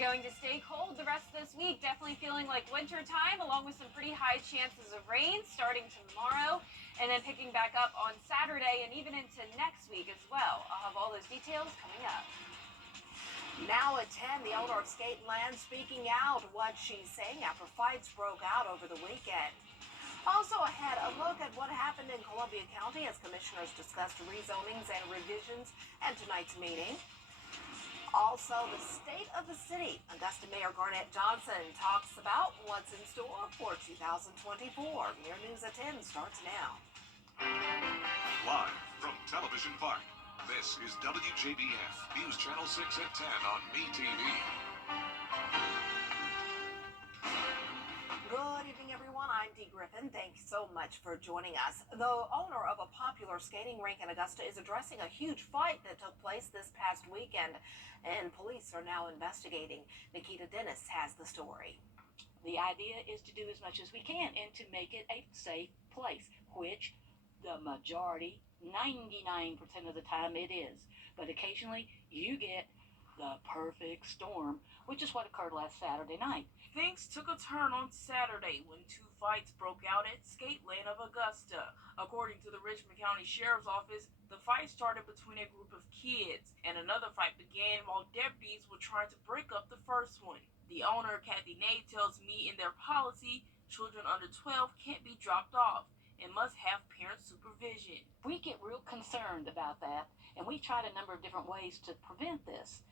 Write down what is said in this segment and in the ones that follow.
going to stay cold the rest of this week. Definitely feeling like winter time, along with some pretty high chances of rain starting tomorrow and then picking back up on Saturday and even into next week as well. I'll have all those details coming up. Now at 10, the owner of Skateland speaking out what she's saying after fights broke out over the weekend. Also ahead, a look at what happened in Columbia County as commissioners discussed rezonings and revisions at tonight's meeting. Also, the state of the city. Augusta Mayor Garnett Johnson talks about what's in store for 2024. Near News at 10 starts now. Live from Television Park, this is WJBF News Channel 6 at 10 on MeTV. Good evening, everyone. I'm Dee Griffin. Thanks so much for joining us. The owner of a popular skating rink in Augusta is addressing a huge fight that took place this past weekend, and police are now investigating. Nikita Dennis has the story. The idea is to do as much as we can and to make it a safe place, which the majority, 99% of the time it is. But occasionally you get the perfect storm, which is what occurred last Saturday night. Things took a turn on Saturday when two fights broke out at Skateland of Augusta. According to the Richmond County Sheriff's Office, the fight started between a group of kids, and another fight began while deputies were trying to break up the first one. The owner, Kathy Ney, tells me in their policy, children under 12 can't be dropped off and must have parent supervision. We get real concerned about that, and we tried a number of different ways to prevent this.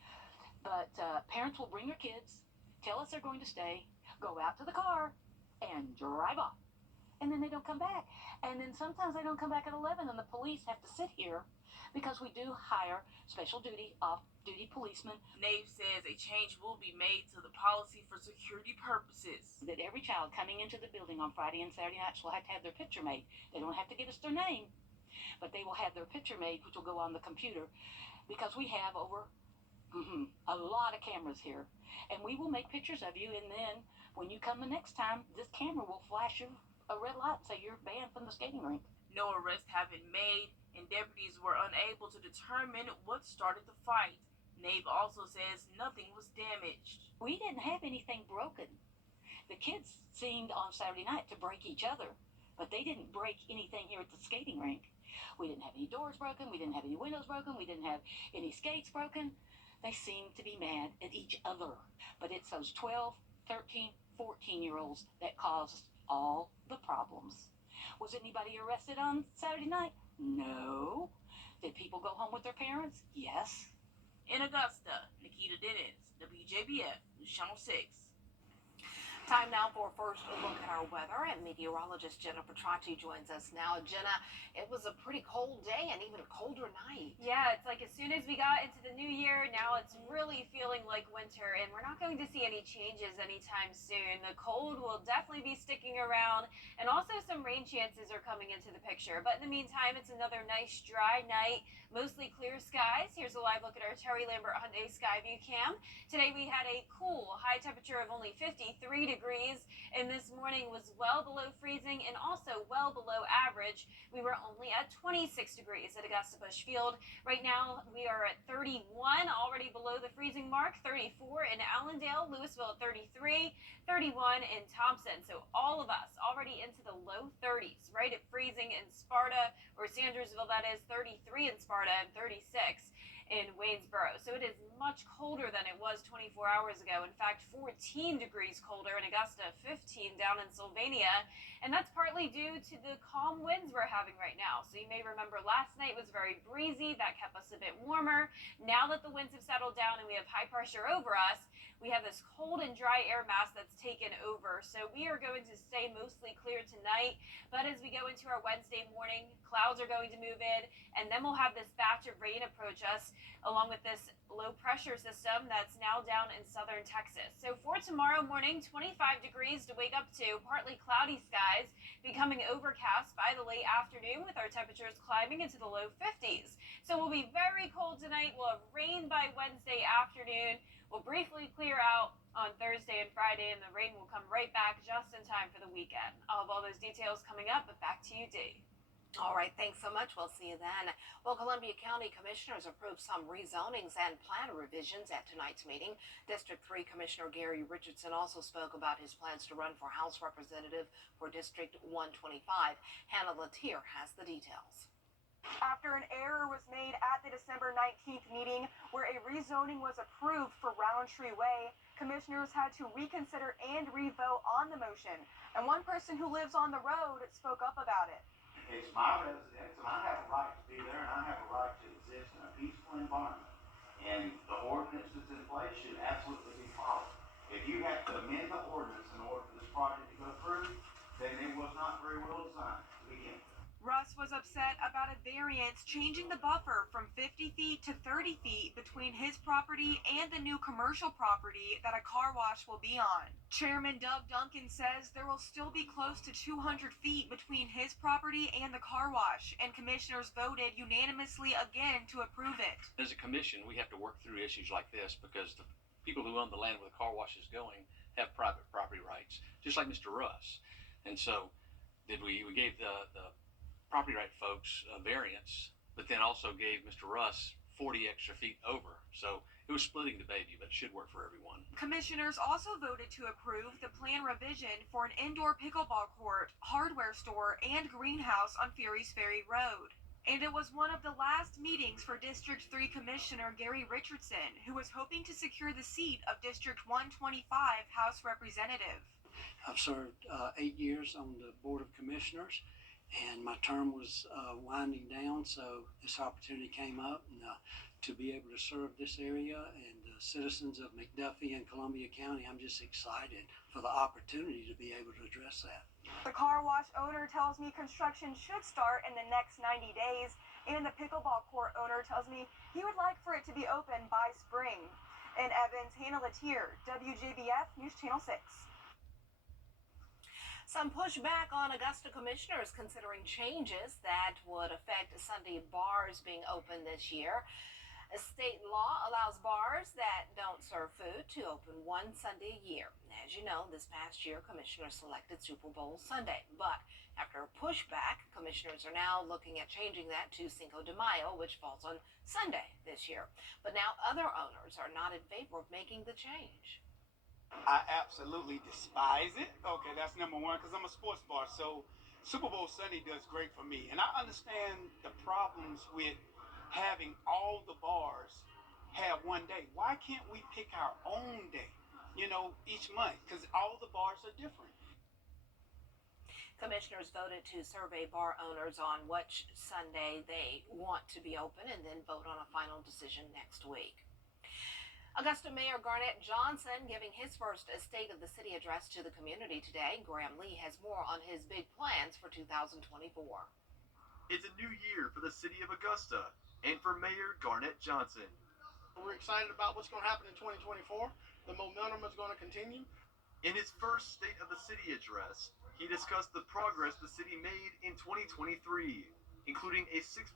But parents will bring their kids, tell us they're going to stay, go out to the car, and drive off. And then they don't come back. And then sometimes they don't come back at 11, and the police have to sit here because we do hire special duty, off-duty policemen. Nave says a change will be made to the policy for security purposes. That every child coming into the building on Friday and Saturday nights will have to have their picture made. They don't have to give us their name, but they will have their picture made, which will go on the computer, because we have over a lot of cameras here, and we will make pictures of you, and then when you come the next time, this camera will flash you a red light and say you're banned from the skating rink. No arrests have been made, and deputies were unable to determine what started the fight. Nave also says nothing was damaged. We didn't have anything broken. The kids seemed on Saturday night to break each other, but they didn't break anything here at the skating rink. We didn't have any doors broken, we didn't have any windows broken, we didn't have any skates broken. They seem to be mad at each other. But it's those 12, 13, 14-year-olds that caused all the problems. Was anybody arrested on Saturday night? No. Did people go home with their parents? Yes. In Augusta, Nikita Dennis, WJBF, News Channel 6. Time now for a first look at our weather, and meteorologist Jenna Petracci joins us now. Jenna, it was a pretty cold day and even a colder night. Yeah, it's like as soon as we got into the new year, now it's really feeling like winter, and we're not going to see any changes anytime soon. The cold will definitely be sticking around, and also some rain chances are coming into the picture. But in the meantime, it's another nice dry night, mostly clear skies. Here's a live look at our Terry Lambert Hyundai Skyview cam. Today we had a cool high temperature of only 53 degrees, and this morning was well below freezing and also well below average. We were only at 26 degrees at Augusta Busch Field. Right now we are at 31, already below the freezing mark, 34 in Allendale, Louisville at 33, 31 in Thompson. So all of us already into the low 30s, right at freezing in Sparta, or Sandersville, that is, 33 in Sparta and 36 in Waynesboro. So it is much colder than it was 24 hours ago. In fact, 14 degrees colder in Augusta, 15 down in Sylvania. And that's partly due to the calm winds we're having right now. So you may remember last night was very breezy. That kept us a bit warmer. Now that the winds have settled down and we have high pressure over us, we have this cold and dry air mass that's taken over. So we are going to stay mostly clear tonight. But as we go into our Wednesday morning, clouds are going to move in, and then we'll have this batch of rain approach us, along with this low pressure system that's now down in southern Texas. So for tomorrow morning, 25 degrees to wake up to, partly cloudy skies, becoming overcast by the late afternoon with our temperatures climbing into the low 50s. So we'll be very cold tonight. We'll have rain by Wednesday afternoon. We'll briefly clear out on Thursday and Friday, and the rain will come right back just in time for the weekend. I'll have all those details coming up, but back to you, Dee. All right, thanks so much. We'll see you then. Well, Columbia County Commissioners approved some rezonings and plan revisions at tonight's meeting. District 3 Commissioner Gary Richardson also spoke about his plans to run for House Representative for District 125. Hannah Latier has the details. After an error was made at the December 19th meeting where a rezoning was approved for Roundtree Way, commissioners had to reconsider and revote on the motion. And one person who lives on the road spoke up about it. It's my residence, and I have a right to be there, and I have a right to exist in a peaceful environment. And the ordinance that's in place should absolutely be followed. If you have to amend the ordinance in order for this project to go through, then it was not very well designed to begin with. Russ was upset about a variance changing the buffer from 50 feet to 30 feet between his property and the new commercial property that a car wash will be on. Chairman Doug Duncan says there will still be close to 200 feet between his property and the car wash, and commissioners voted unanimously again to approve it. As a commission, we have to work through issues like this because the people who own the land where the car wash is going have private property rights, just like Mr. Russ. And so we gave the property right folks a variance, but then also gave Mr. Russ 40 extra feet over. So it was splitting the baby, but it should work for everyone. Commissioners also voted to approve the plan revision for an indoor pickleball court, hardware store, and greenhouse on Fury's Ferry Road. And it was one of the last meetings for District 3 Commissioner Gary Richardson, who was hoping to secure the seat of District 125 House Representative. I've served 8 years on the Board of Commissioners, and my term was winding down, so this opportunity came up, and to be able to serve this area and the citizens of McDuffie and Columbia County, I'm just excited for the opportunity to be able to address that. The car wash owner tells me construction should start in the next 90 days, and the pickleball court owner tells me he would like for it to be open by spring. In Evans, Hannah Latier, WJBF News Channel 6. Some pushback on Augusta commissioners considering changes that would affect Sunday bars being open this year. A state law allows bars that don't serve food to open one Sunday a year. As you know, this past year, commissioners selected Super Bowl Sunday. But after a pushback, commissioners are now looking at changing that to Cinco de Mayo, which falls on Sunday this year. But now other owners are not in favor of making the change. I absolutely despise it. Okay, that's number one, because I'm a sports bar. So Super Bowl Sunday does great for me. And I understand the problems with having all the bars have one day. Why can't we pick our own day, each month? Because all the bars are different. Commissioners voted to survey bar owners on which Sunday they want to be open and then vote on a final decision next week. Augusta Mayor Garnett Johnson giving his first State of the City address to the community today. Graham Lee has more on his big plans for 2024. It's a new year for the city of Augusta and for Mayor Garnett Johnson. We're excited about what's going to happen in 2024. The momentum is going to continue. In his first State of the City address, he discussed the progress the city made in 2023, including a $6.2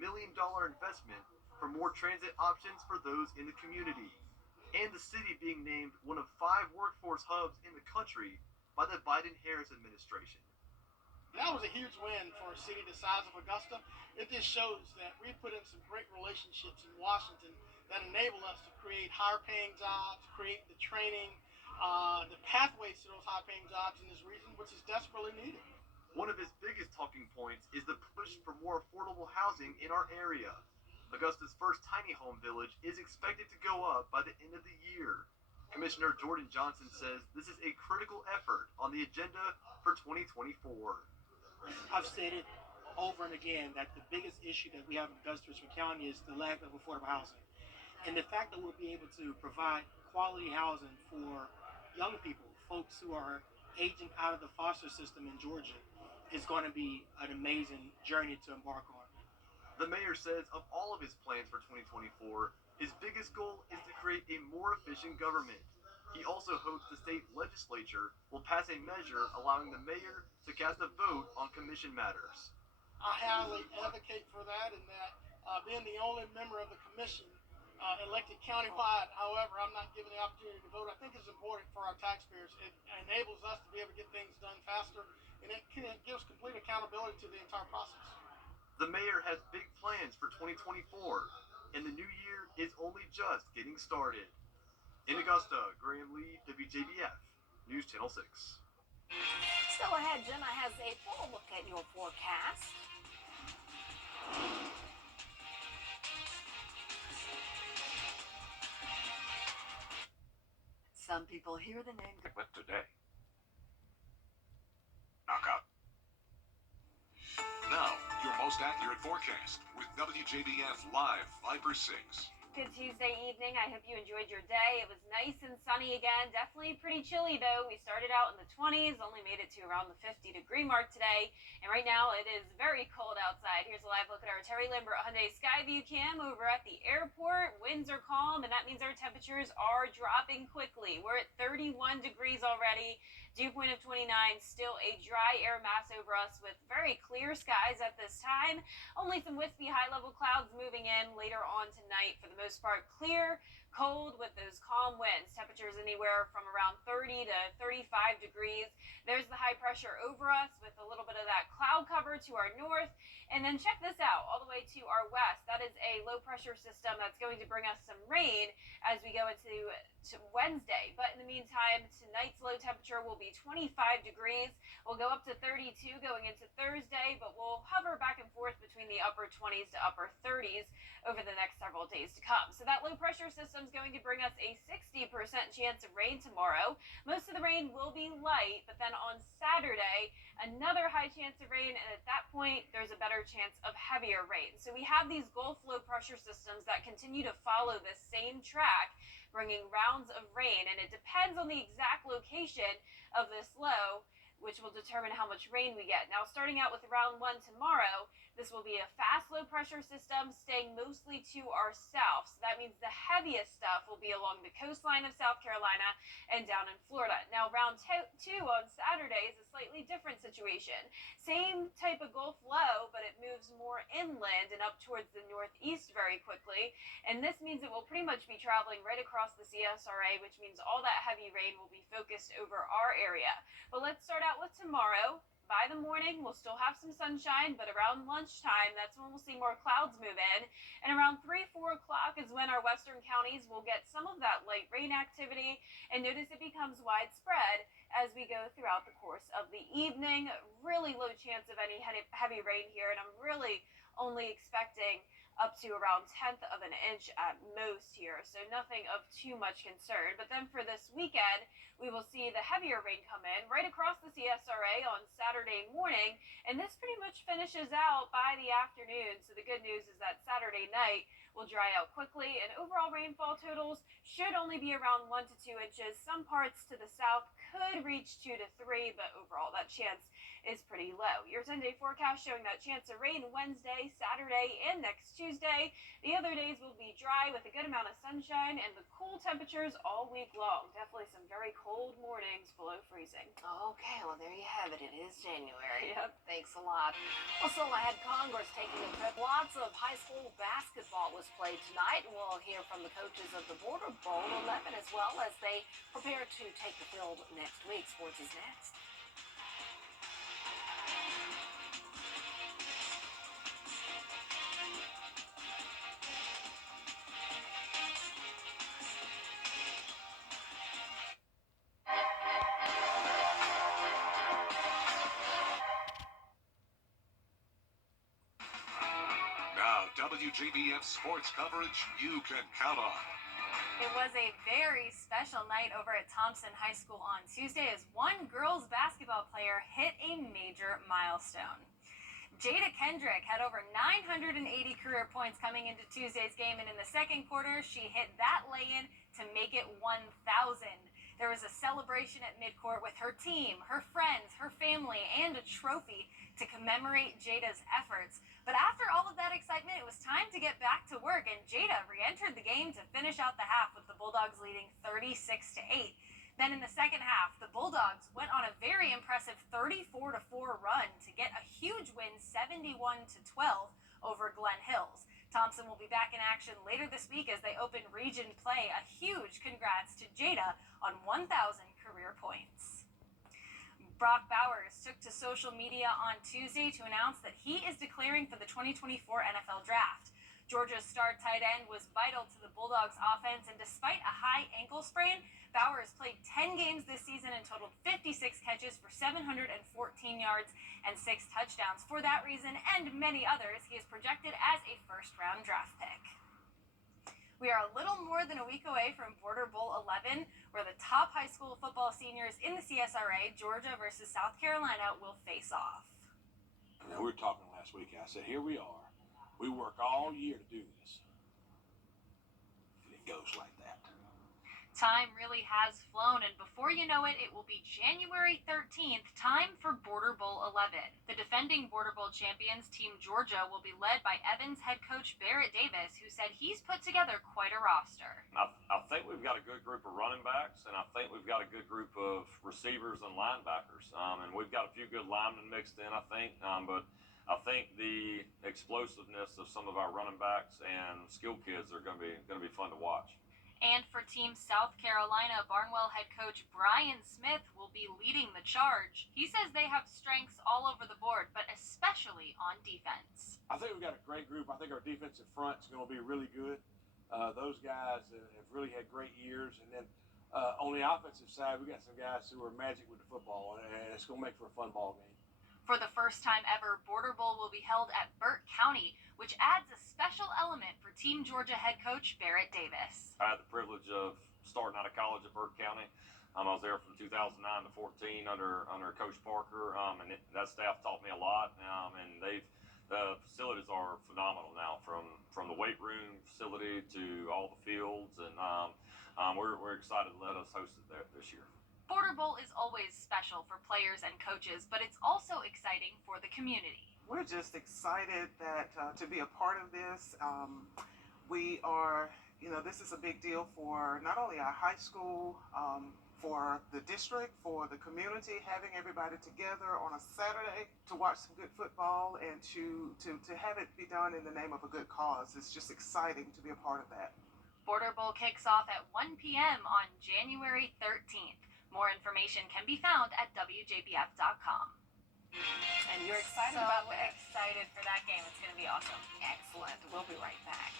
million investment for more transit options for those in the community, and the city being named one of 5 workforce hubs in the country by the Biden-Harris administration. That was a huge win for a city the size of Augusta. It just shows that we put in some great relationships in Washington that enable us to create higher-paying jobs, create the training, the pathways to those high-paying jobs in this region, which is desperately needed. One of his biggest talking points is the push for more affordable housing in our area. Augusta's first tiny home village is expected to go up by the end of the year. Commissioner Jordan Johnson says this is a critical effort on the agenda for 2024. I've stated over and again that the biggest issue that we have in Augusta Richmond County is the lack of affordable housing. And the fact that we'll be able to provide quality housing for young people, folks who are aging out of the foster system in Georgia, is going to be an amazing journey to embark on. The mayor says of all of his plans for 2024, his biggest goal is to create a more efficient government. He also hopes the state legislature will pass a measure allowing the mayor to cast a vote on commission matters. I highly advocate for that, and that being the only member of the commission elected countywide, however, I'm not given the opportunity to vote, I think is important for our taxpayers. It enables us to be able to get things done faster and it gives complete accountability to the entire process. The mayor has big plans for 2024, and the new year is only just getting started. In Augusta, Graham Lee, WJBF, News Channel 6. Still ahead, Jenna has a full look at your forecast. Some people hear the name. But today. Knockout. Now, your most accurate forecast with WJBF Live Viper 6. Good Tuesday evening. I hope you enjoyed your day. It was nice and sunny again. Definitely pretty chilly though. We started out in the 20s, only made it to around the 50-degree mark today. And right now it is very cold outside. Here's a live look at our Terry Lambert Hyundai Skyview cam over at the airport. Winds are calm, and that means our temperatures are dropping quickly. We're at 31 degrees already. Dew point of 29, still a dry air mass over us with very clear skies at this time. Only some wispy high-level clouds moving in later on tonight. For the most part, clear, cold with those calm winds. Temperatures anywhere from around 30 to 35 degrees. There's the high pressure over us with a little bit of that cloud cover to our north. And then check this out, all the way to our west. That is a low pressure system that's going to bring us some rain as we go into Wednesday. But in the meantime, tonight's low temperature will be 25 degrees. We'll go up to 32 going into Thursday, but we'll hover back and forth between the upper 20s to upper 30s over the next several days to come. So that low pressure system is going to bring us a 60% chance of rain tomorrow. Most of the rain will be light, but then on Saturday, another high chance of rain, and at that point, there's a better chance of heavier rain. So we have these Gulf low pressure systems that continue to follow this same track, bringing rounds of rain, and it depends on the exact location of this low, which will determine how much rain we get. Now, starting out with round 1 tomorrow, this will be a fast low pressure system staying mostly to our south. So that means the heaviest stuff will be along the coastline of South Carolina and down in Florida. Now, round 2 on Saturday is a slightly different situation. Same type of Gulf low, but it moves more inland and up towards the northeast very quickly. And this means it will pretty much be traveling right across the CSRA, which means all that heavy rain will be focused over our area. But let's start out with tomorrow. By the morning, we'll still have some sunshine, but around lunchtime, that's when we'll see more clouds move in. And around 3, 4 o'clock is when our western counties will get some of that light rain activity. And notice it becomes widespread as we go throughout the course of the evening. Really low chance of any heavy rain here, and I'm really only expecting up to around 1/10 of an inch at most here, so nothing of too much concern. But then for this weekend, we will see the heavier rain come in right across the CSRA on Saturday morning, and this pretty much finishes out by the afternoon. So the good news is that Saturday night will dry out quickly, and overall rainfall totals should only be around 1 to 2 inches. Some parts to the south could reach 2 to 3, but overall that chance is pretty low. Your 10-day forecast showing that chance of rain Wednesday, Saturday, and next Tuesday. The other days will be dry with a good amount of sunshine and the cool temperatures all week long. Definitely some very cold mornings below freezing. Okay, well, there you have it. It is January. Yep. Thanks a lot. Also, I had Congress taking a trip. Lots of high school basketball was played tonight. We'll hear from the coaches of the Border Bowl 11 as well as they prepare to take the field next week. Sports is next. Now, WJBF sports coverage you can count on. It was a very special night over at Thompson High School on Tuesday as one girls basketball player hit a major milestone. Jada Kendrick had over 980 career points coming into Tuesday's game, and in the second quarter, she hit that lay-in to make it 1,000. There was a celebration at midcourt with her team, her friends, her family, and a trophy to commemorate Jada's efforts. But after all of that excitement, it was time to get back to work, and Jada re-entered the game to finish out the half with the Bulldogs leading 36-8. Then in the second half, the Bulldogs went on a very impressive 34-4 run to get a huge win 71-12 over Glen Hills. Thompson will be back in action later this week as they open region play. A huge congrats to Jada on 1,000 career points. Brock Bowers took to social media on Tuesday to announce that he is declaring for the 2024 NFL Draft. Georgia's star tight end was vital to the Bulldogs' offense, and despite a high ankle sprain, Bowers played 10 games this season and totaled 56 catches for 714 yards and 6 touchdowns. For that reason and many others, he is projected as a first-round draft pick. We are a little more than a week away from Border Bowl 11, where the top high school football seniors in the CSRA, Georgia versus South Carolina, will face off. And we were talking last week, and I said, here we are. We work all year to do this. And it goes like that. Time really has flown, and before you know it, it will be January 13th, time for Border Bowl 11. The defending Border Bowl champions, Team Georgia, will be led by Evans head coach Barrett Davis, who said he's put together quite a roster. I think we've got a good group of running backs, and I think we've got a good group of receivers and linebackers. And we've got a few good linemen mixed in, I think. But I think the explosiveness of some of our running backs and skill kids are going to be fun to watch. And for Team South Carolina, Barnwell head coach Brian Smith will be leading the charge. He says they have strengths all over the board, but especially on defense. I think we've got a great group. I think our defensive front is going to be really good. Those guys have really had great years. And then on the offensive side, we got some guys who are magic with the football, and it's going to make for a fun ball game. For the first time ever, Border Bowl will be held at Burt County, which adds a special element for Team Georgia head coach Barrett Davis. I had the privilege of starting out of college at Burt County. I was there from 2009 to 14 under Coach Parker, and that staff taught me a lot. And the facilities are phenomenal now, from the weight room facility to all the fields, and we're excited to let us host it there this year. Border Bowl is always special for players and coaches, but it's also exciting for the community. We're just excited that to be a part of this. We are, this is a big deal for not only our high school, for the district, for the community, having everybody together on a Saturday to watch some good football and to have it be done in the name of a good cause. It's just exciting to be a part of that. Border Bowl kicks off at 1 p.m. on January 13th. More information can be found at WJBF.com. And you're excited about that? Excited for that game. It's going to be awesome. Excellent. We'll be right back.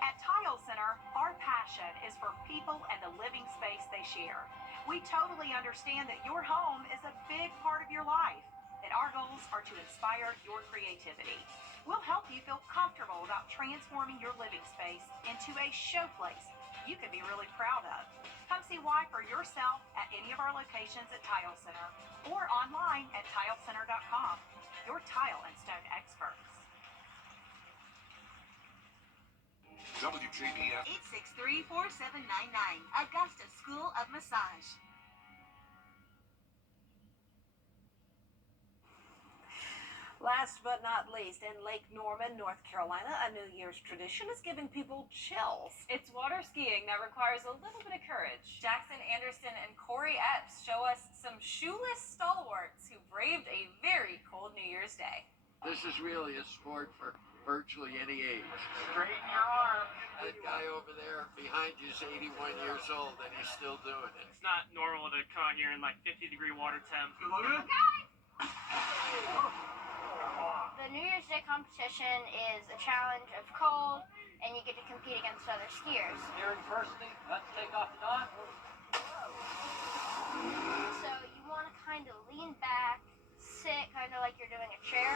At Tile Center, our passion is for people and the living space they share. We totally understand that your home is a big part of your life, and our goals are to inspire your creativity. We'll help you feel comfortable about transforming your living space into a showplace you can be really proud of. Come see why for yourself at any of our locations at Tile Center or online at tilecenter.com. Your tile and stone experts. WJBF 863-4799, Augusta School of Massage. Last but not least, in Lake Norman, North Carolina, a New Year's tradition is giving people chills. It's water skiing that requires a little bit of courage. Jackson Anderson and Corey Epps show us some shoeless stalwarts who braved a very cold New Year's Day. This is really a sport for virtually any age. Straighten your arm. That guy over there behind you is 81 years old and he's still doing it. It's not normal to come out here in like 50-degree water temps. The New Year's Day competition is a challenge of cold, and you get to compete against other skiers. Steering firstly, let's take off the knot. So you want to kind of lean back, sit kind of like you're doing a chair,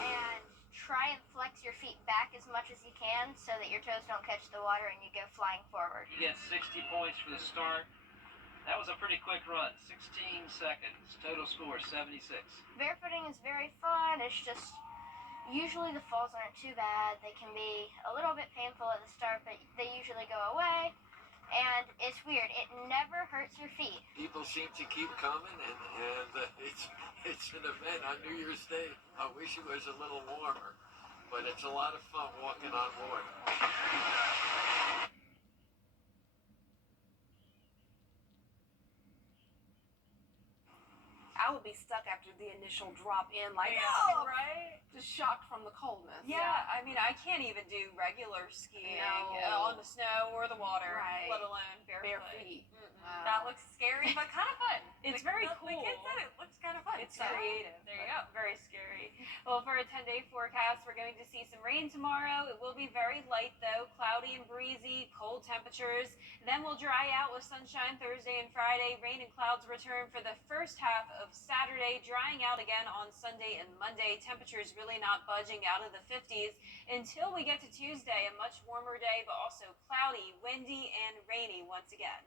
and try and flex your feet back as much as you can so that your toes don't catch the water and you go flying forward. You get 60 points for the start. That was a pretty quick run, 16 seconds. Total score, 76. Barefooting is very fun. It's just, usually the falls aren't too bad. They can be a little bit painful at the start, but they usually go away. And it's weird. It never hurts your feet. People seem to keep coming, and it's an event on New Year's Day. I wish it was a little warmer, but it's a lot of fun walking on water. I would be stuck after the initial drop in, like, right? just shocked from the coldness. Yeah, I mean, I can't even do regular skiing No. on the snow or the water, Right. let alone barefoot. Bare feet. That that looks scary, but kind of fun. It's very The cool. kid said it looks kind of fun. It's so creative. There you go. Very scary. Well, for a 10-day forecast, we're going to see some rain tomorrow. It will be very light, though, cloudy and breezy, cold temperatures. Then we'll dry out with sunshine Thursday and Friday. Rain and clouds return for the first half of Saturday, drying out again on Sunday and Monday. Temperatures really not budging out of the 50s until we get to Tuesday, a much warmer day, but also cloudy, windy, and rainy once again.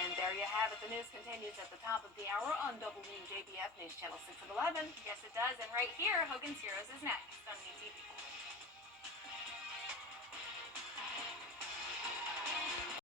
And there you have it. The news continues at the top of the hour on WJBF News Channel 6 and 11. Yes, it does. And right here, Hogan's Heroes is next on WTV.